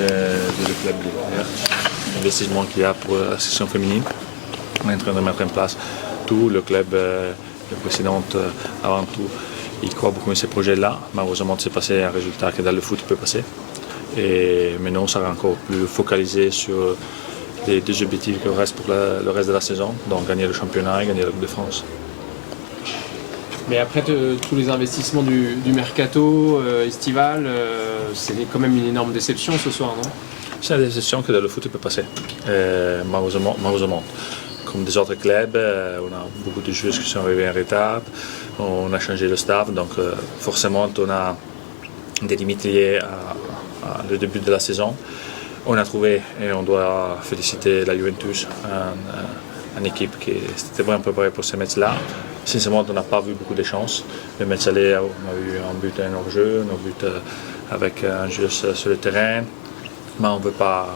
le club. L'investissement qu'il y a pour la section féminine. On est en train de mettre en place tout. Le club, le président, avant tout, il croit beaucoup à ces projets-là. Malheureusement, c'est passé un résultat que dans le foot peut passer. Et maintenant, on sera encore plus focalisé sur les deux objectifs qui restent pour le reste de la saison, donc gagner le championnat et gagner la Coupe de France. Mais après tous les investissements du mercato estival, c'est quand même une énorme déception ce soir, non? C'est une déception que dans le foot peut passer, malheureusement. Comme des autres clubs, on a beaucoup de joueurs qui sont arrivés en retard, on a changé le staff, donc forcément on a des limites liées à le début de la saison. On a trouvé, et on doit féliciter la Juventus, une équipe qui était vraiment préparée pour ce match-là. Sincèrement, on n'a pas vu beaucoup de chances. Le match aller, on a eu un but à un hors-jeu, un but avec un jeu sur le terrain. Mais on ne veut pas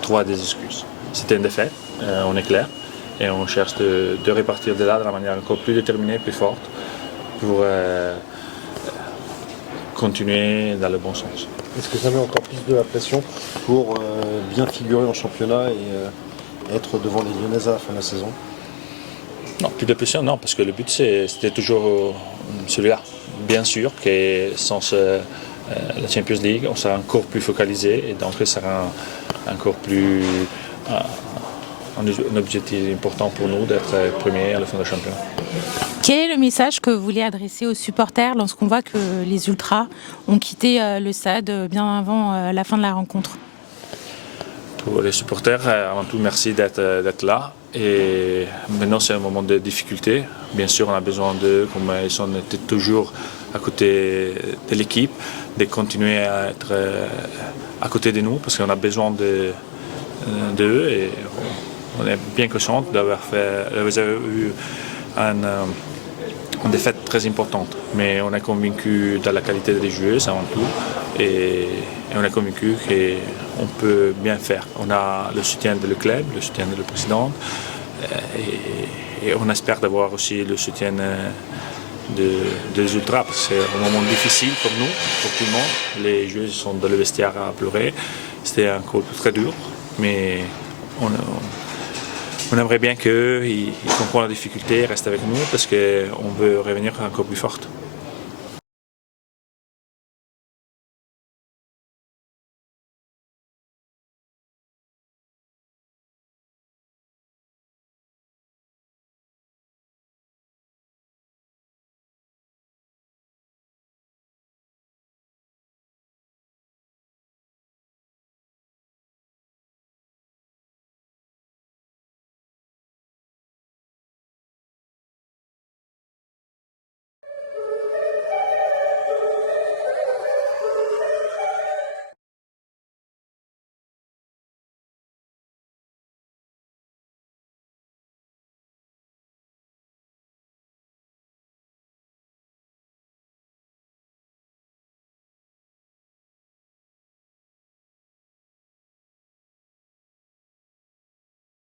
trouver des excuses. C'était une défaite, on est clair. Et on cherche de repartir de là de la manière encore plus déterminée, plus forte, pour continuer dans le bon sens. Est-ce que ça met encore plus de la pression pour bien figurer en championnat et être devant les Lyonnaises à la fin de la saison? Non, plus de pression, non, parce que le but c'était toujours celui-là. Bien sûr que sans la Champions League, on sera encore plus focalisé et donc ça sera encore plus un objectif important pour nous d'être premier à la fin du championnat. Quel est le message que vous voulez adresser aux supporters lorsqu'on voit que les Ultras ont quitté le stade bien avant la fin de la rencontre? Pour les supporters, avant tout, merci d'être là. Et maintenant, c'est un moment de difficulté. Bien sûr, on a besoin d'eux, comme ils sont toujours à côté de l'équipe, de continuer à être à côté de nous, parce qu'on a besoin d'eux. Et on est bien conscient d'avoir eu une défaite très importante. Mais on est convaincu de la qualité des joueuses avant tout. Et on est convaincu qu'on peut bien faire. On a le soutien de le club, le soutien de le président. Et on espère d'avoir aussi le soutien des Ultras, parce que c'est un moment difficile pour nous, pour tout le monde. Les joueurs sont dans le vestiaire à pleurer. C'était un coup très dur, mais on aimerait bien qu'ils comprennent la difficulté et restent avec nous, parce qu'on veut revenir encore plus forte.